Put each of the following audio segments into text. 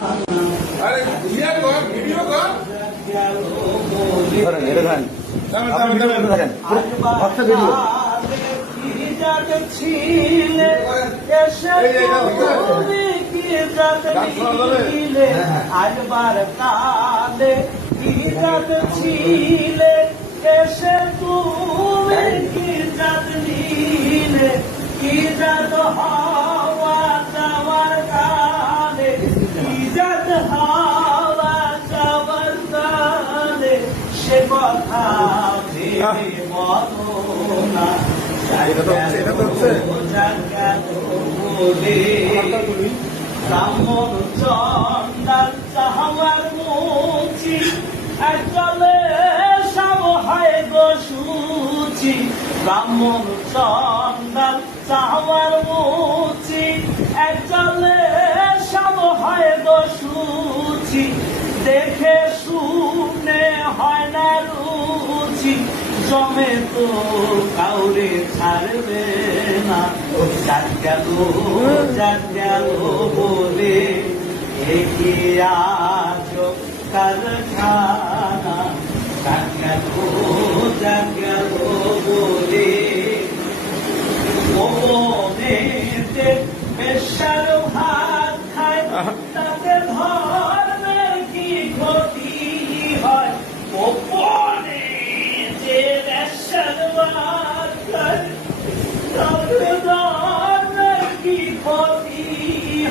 আরে ভিডিও কর ধরেন এটা ধরেন ধরেন ভক্ত ভিডিও আজবার কালে কি জাত ছিলে এসে তুমি কি জাত নিলে কি জাত হওয়া যাওয়ার কালে কি জাত হওয়া যাওয়ার কালে সে কথা ভেবে বলো না ব্রাহ্মণ চন্দার চাহার মুচি একলে সব হয় গো সুচি ব্রাহ্মণ চন্দার চাহার মুচি একলে সব হয় গো সুচি দেখে শুনে হয় না রুচি জমে তো কাউরে ছাড়বে না যাক গেল বলে একে আজ কারখানা যাক গেল বলে ওপনেতে বেশার ভাত খায় তাতে ধর্মের কি ক্ষতি হয় ওপনে যে বেশার ভাত খায় তাতে ধর্মের কি ক্ষতি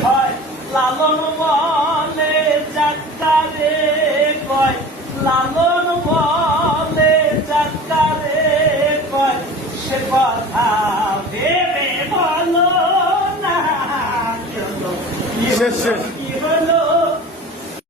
হয় লালন বলে যাত্রারে কয় লালন বলে যাত্রারে কয় সে কথা ভেবে বলো না শেষ